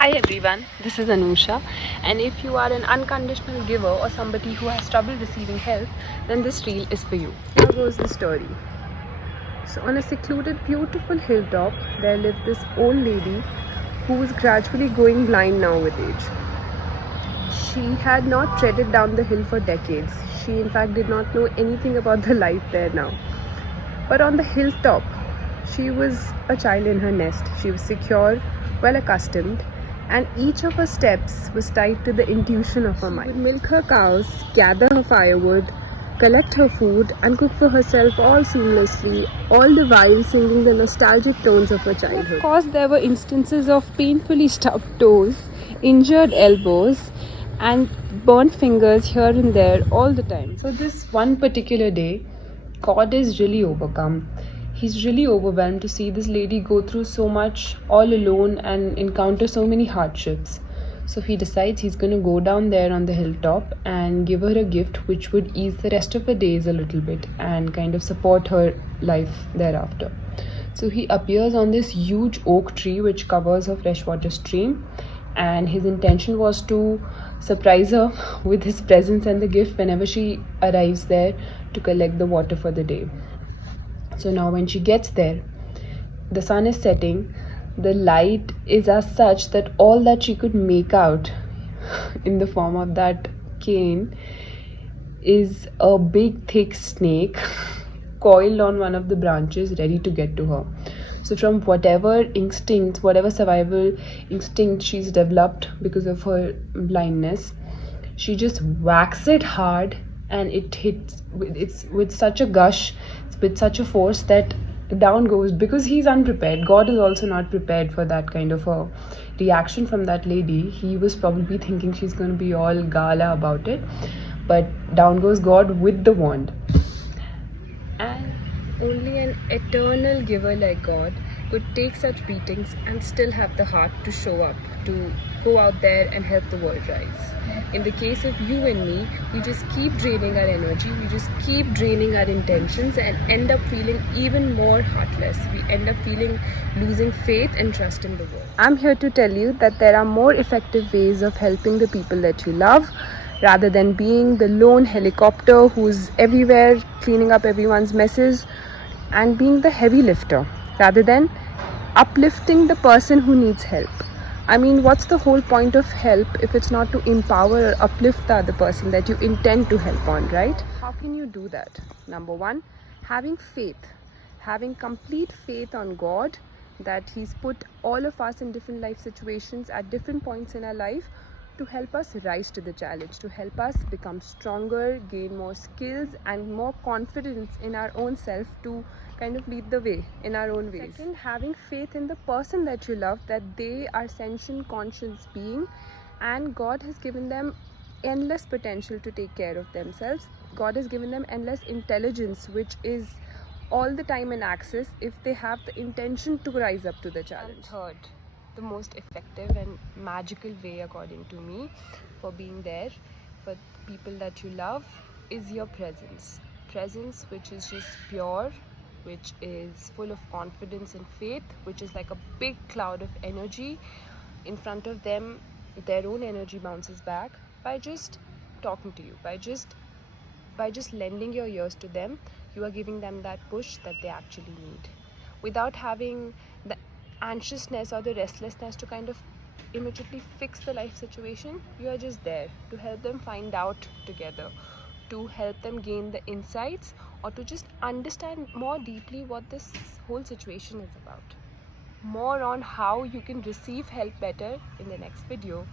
Hi everyone, this is Anusha, and if you are an unconditional giver or somebody who has trouble receiving help, then this reel is for you. Here goes the story. So, on a secluded, beautiful hilltop, there lived this old lady who was gradually going blind now with age. She had not treaded down the hill for decades. She, in fact, did not know anything about the life there now. But on the hilltop, she was a child in her nest. She was secure, well accustomed, and each of her steps was tied to the intuition of her mind. She would milk her cows, gather her firewood, collect her food, and cook for herself all seamlessly, all the while singing the nostalgic tones of her childhood. Of course, there were instances of painfully stubbed toes, injured elbows, and burnt fingers here and there all the time. So, this one particular day, God is really overcome. He's really overwhelmed to see this lady go through so much all alone and encounter so many hardships. So he decides he's going to go down there on the hilltop and give her a gift which would ease the rest of her days a little bit and kind of support her life thereafter. So he appears on this huge oak tree which covers a freshwater stream, and his intention was to surprise her with his presence and the gift whenever she arrives there to collect the water for the day. So now when she gets there, the sun is setting, the light is as such that all that she could make out in the form of that cane is a big thick snake coiled on one of the branches ready to get to her. So from whatever instincts, whatever survival instinct she's developed because of her blindness, she just whacks it hard, and it hits with such a gush, with such a force that down goes, because he's unprepared. God is also not prepared for that kind of a reaction from that lady. He was probably thinking she's going to be all gala about it, but down goes God with the wand. And only an eternal giver like God could take such beatings and still have the heart to show up, to go out there and help the world rise. In the case of you and me, we just keep draining our energy, we just keep draining our intentions and end up feeling even more heartless. We end up losing faith and trust in the world. I'm here to tell you that there are more effective ways of helping the people that you love, rather than being the lone helicopter who's everywhere cleaning up everyone's messes, and being the heavy lifter rather than uplifting the person who needs help. I mean, what's the whole point of help if it's not to empower or uplift the other person that you intend to help on, right? How can you do that? Number one, having faith, having complete faith on God, that He's put all of us in different life situations at different points in our life to help us rise to the challenge, to help us become stronger, gain more skills and more confidence in our own self to kind of lead the way in our own ways. Second, having faith in the person that you love, that they are sentient, conscious being, and God has given them endless potential to take care of themselves. God has given them endless intelligence, which is all the time in access if they have the intention to rise up to the challenge. And third, the most effective and magical way, according to me, for being there for people that you love is your presence. Presence which is just pure, which is full of confidence and faith, which is like a big cloud of energy. In front of them, their own energy bounces back by just talking to you, by just lending your ears to them. You are giving them that push that they actually need, without having the anxiousness or the restlessness to kind of immediately fix the life situation. You are just there to help them find out together, to help them gain the insights, or to just understand more deeply what this whole situation is about. More on how you can receive help better in the next video.